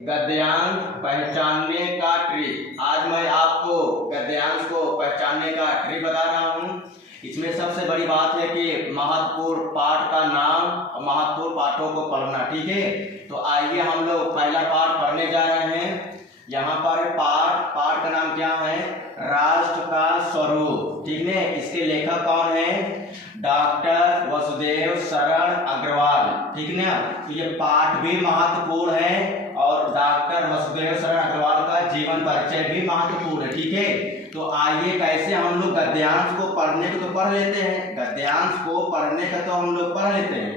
गद्यांश पहचानने का ट्रिक। आज मैं आपको गद्यांश को पहचानने का ट्रिक बता रहा हूँ। इसमें सबसे बड़ी बात है कि महत्वपूर्ण पाठ का नाम और महत्वपूर्ण पाठों को पढ़ना। ठीक है, तो आइए हम लोग पहला पाठ पढ़ने जा रहे हैं। यहाँ पर पाठ का नाम क्या है? राष्ट्र का स्वरूप। ठीक है, इसके लेखक कौन है? डॉक्टर वसुदेव शरण अग्रवाल। ठीक है ना, तो ये पाठ भी महत्वपूर्ण है और डॉक्टर वसुदेव शरण अग्रवाल का जीवन परिचय भी महत्वपूर्ण है। ठीक है, तो आइए कैसे हम लोग गद्यांश को पढ़ने को तो पढ़ लेते हैं, गद्यांश को पढ़ने का तो हम लोग पढ़ लेते हैं,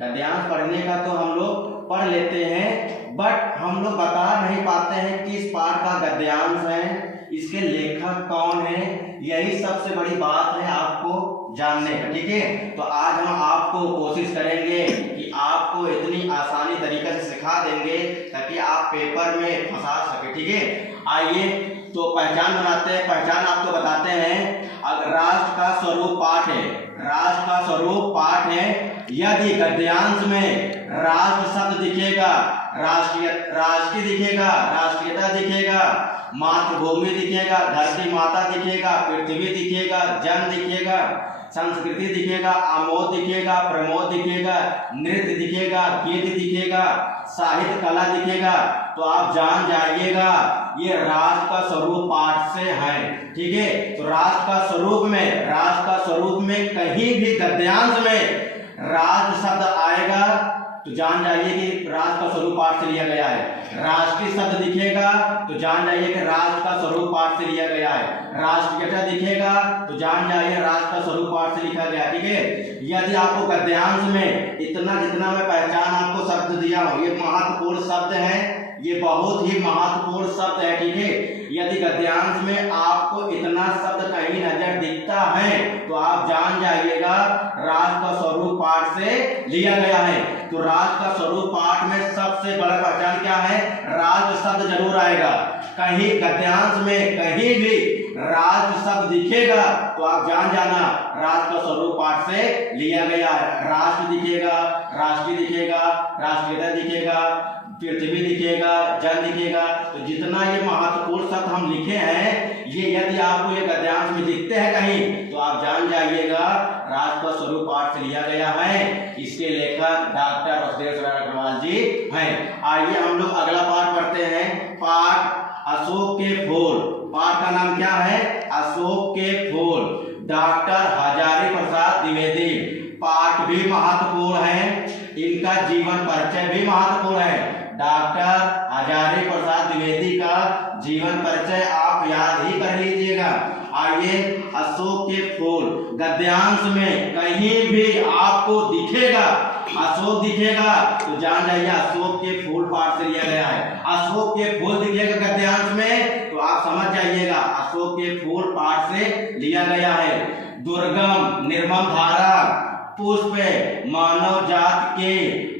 गद्यांश पढ़ने का तो हम लोग पढ़ लेते हैं, बट हम लोग बता नहीं पाते हैं किस पाठ का गद्यांश है, इसके लेखक कौन है। यही सबसे बड़ी बात है आपको जानने का। ठीक है, तो आज हम आपको कोशिश करेंगे कि आपको इतनी आसानी तरीके से सिखा देंगे ताकि आप पेपर में फंसा सके। ठीक है, आइए तो पहचान बनाते हैं। पहचान आपको बताते हैं। राष्ट्र का स्वरूप पाठ है, राष्ट्र का स्वरूप पाठ है। यदि गद्यांश में राष्ट्र शब्द दिखेगा, राष्ट्रीय दिखेगा, राष्ट्रीयता दिखेगा, मातृभूमि दिखेगा, धरती माता दिखेगा, पृथ्वी दिखेगा, जन दिखेगा, संस्कृति दिखेगा, आमोद दिखेगा, प्रमोद दिखेगा, नृत्य दिखेगा, गीत दिखेगा, साहित्य कला दिखेगा, तो आप जान जाइएगा ये राष्ट्र का स्वरूप पाठ से है। ठीक है, तो राष्ट्र का स्वरूप में कहीं भी गद्यांश में राष्ट्र शब्द आएगा तो जान जाइए कि राष्ट्र का स्वरूप पाठ से लिया गया है। राष्ट्रीय शब्द दिखेगा तो जान जाइए कि राष्ट्र का स्वरूप पाठ से लिया गया है। राष्ट्रीयता दिखेगा तो जान जाइए राष्ट्र का स्वरूप पाठ से लिखा गया। ठीक है, यदि आपको गद्यांश में इतना जितना मैं पहचान आपको शब्द दिया हूँ, ये महत्वपूर्ण शब्द है, ये बहुत ही महत्वपूर्ण शब्द है। ठीक है, यदि गद्यांश में आपको इतना शब्द कहीं नजर दिखता है तो आप जान जाइएगा राष्ट्र का स्वरूप पाठ से लिया गया है। तो राष्ट्र का स्वरूप पाठ में सबसे बड़ा पहचान क्या है? राष्ट्र शब्द जरूर आएगा। कहीं गद्यांश में कहीं भी राष्ट्र शब्द दिखेगा तो आप जान जाना राष्ट्र का स्वरूप पाठ से लिया गया है। राष्ट्र दिखेगा, राष्ट्रीय दिखेगा, राष्ट्रीयता दिखेगा, पृथ्वी दिखेगा, जल दिखेगा, तो जितना ये महत्वपूर्ण शब्द हम लिखे हैं, ये यदि आपको ये गद्यांश में दिखते हैं कहीं तो आप जान जाइएगा राष्ट्र का स्वरूप पाठ से लिया गया है। इसके लेखक डॉक्टर वसुदेव शरण अग्रवाल जी हैं। आइए हम लोग अगला पाठ पढ़ते हैं। पाठ अशोक के फूल। पाठ का नाम क्या है? अशोक के फूल, डॉक्टर हजारी प्रसाद द्विवेदी। पाठ भी महत्वपूर्ण है, इनका जीवन परिचय भी महत्वपूर्ण है। डॉक्टर हजारी प्रसाद द्विवेदी का जीवन परिचय आप याद ही कर लीजिएगा। आइए, अशोक के फूल गद्यांश में कहीं भी आपको दिखेगा, अशोक दिखेगा तो जान जाइए अशोक के फूल पाठ से लिया गया है। अशोक के फूल दिखेगा गद्यांश में तो आप समझ जाइएगा अशोक के फूल पाठ से लिया गया है। दुर्गम निर्मम धारा, पुष्प मानव जात के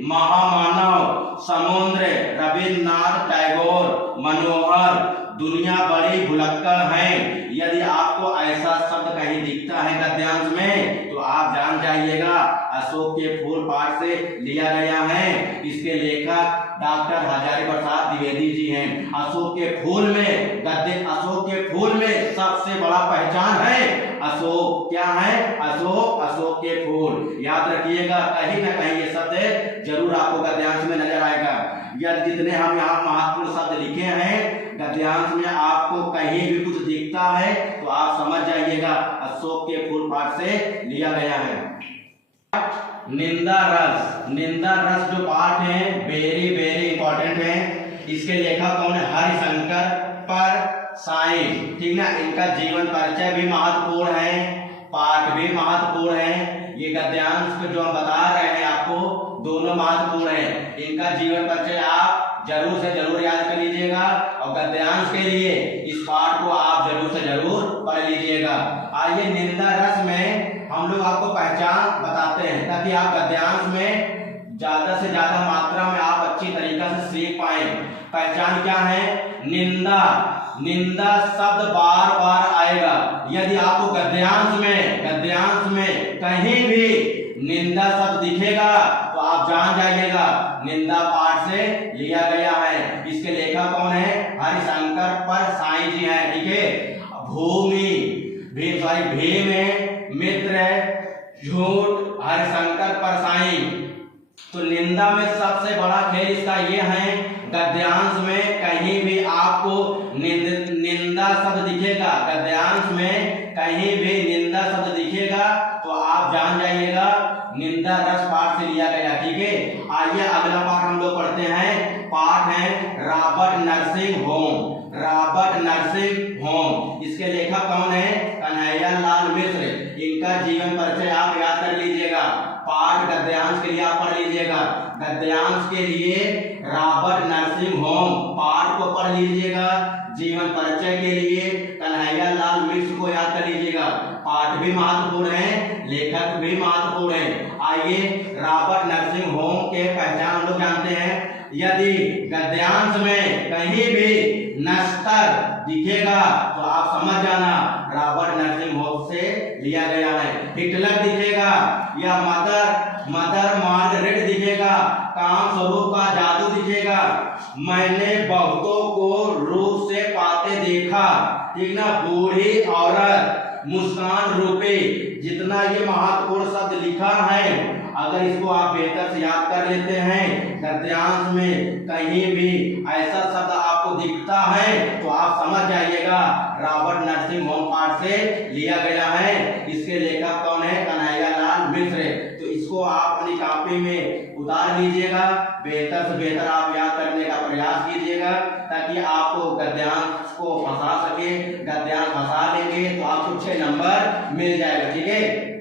महामानव, समुद्र रविन्द्रनाथ टैगोर, मनोहर, दुनिया बड़ी भुलक्कड़ है। यदि आपको ऐसा शब्द कहीं दिखता है गद्यांश में तो आप जान जाइएगा अशोक के फूल पाठ से लिया गया है। इसके लेखक डॉक्टर हजारी प्रसाद द्विवेदी जी हैं। अशोक के फूल में अशोक के फूल में सबसे बड़ा पहचान है अशोक। क्या है? अशोक के फूल। याद रखिएगा, कहीं ना कहीं ये शब्द जरूर आपको गद्यांश में नजर आएगा। यदि जितने हम यहाँ महत्वपूर्ण शब्द लिखे हैं गद्यांश में आपको कहीं भी कुछ दिखता है तो आप समझ जाइएगा अशोक के फूल पाठ से लिया गया है। निंदा रस जो पाठ है वेरी इंपॉर्टेंट है। इसके लेखक कौन है? हरिशंकर परसाई। ठीक ना, इनका जीवन परिचय भी महत्वपूर्ण है, पाठ भी महत्वपूर्ण है। ये गद्यांश को जो हम बता रहे हैं आपको दोनों महत्वपूर्ण है। इनका जीवन परिचय आप जरूर से जरूर याद कर लीजिएगा और गद्यांश के लिए इस पाठ को आप जरूर से जरूर पढ़ लीजिएगा। आइए, निंदा रस में हम लोग आपको पहचान बताते हैं ताकि आप गद्यांश में ज्यादा से ज्यादा मात्रा में आप अच्छी तरीके से सीख पाए। पहचान क्या है? निंदा शब्द बार बार आएगा। यदि आपको गद्यांश में कहीं भी निंदा शब्द दिखेगा तो आप जान जाइएगा निंदा पाठ से लिया गया है। इसके लेखक कौन है? हरिशंकर परसाई जी हैं। ठीक है, भूमि भीम है, मित्र है, झूठ, हरिशंकर परसाई। तो निंदा में सबसे बड़ा खेल इसका ये है, गद्यांश में कहीं भी आपको निंदा शब्द दिखेगा, गद्यांश में कहीं भी निंदा शब्द दिखेगा तो आप जान जाइएगा निंदा रस पाठ से लिया गया। ठीक है, आइए अगला पाठ हम लोग पढ़ते हैं। पाठ है Robert nursing home. Robert nursing home, इसके लेखक कौन है? कन्हैयालाल मिश्र। इनका जीवन परिचय आप याद कर लीजिएगा। पाठ गद्यांश के लिए आप पढ़ लीजिएगा। गद्यांश के लिए रॉबर्ट नर्सिंग होम पाठ को पढ़ लीजिएगा। जीवन परिचय के लिए कन्हैयालाल मिश्र को याद कर लीजिएगा। पाठ भी महत्वपूर्ण है, लेखक भी महत्वपूर्ण है। आइए रॉबर्ट नर्सिंग होम के पहचान हम लोग जानते हैं। यदि गद्यांश में कहीं भी नस्तर दिखेगा तो आप समझ जाना रॉबर्ट नर्सिंग होम से लिया गया है। हिटलर दिखेगा या मदर मार्गरेट दिखेगा, काम स्वरूप का जादू दिखेगा, मैंने बहुतों को रूप से पाते देखा, ठीक ना, बूढ़ी औरत, मुस्कान रूपे, जितना ये महत्वपूर्ण शब्द लिखा है, अगर इसको आप बेहतर से याद कर लेते हैं, गद्यांश में कहीं भी ऐसा शब्द आपको दिखता है तो आप समझ जाइएगा रॉबर्ट नर्सिंग होम पाठ से लिया गया है। इसके लेखक कौन है? कन्हैयालाल मिश्र। तो इसको आप अपनी कॉपी में उतार लीजिएगा, बेहतर से बेहतर आप याद करने का प्रयास कीजिएगा ताकि आपको गद्यांश को फंसा सके। गद्यांश फंसा लेंगे तो आपको 6 नंबर मिल जाएगा। ठीक है।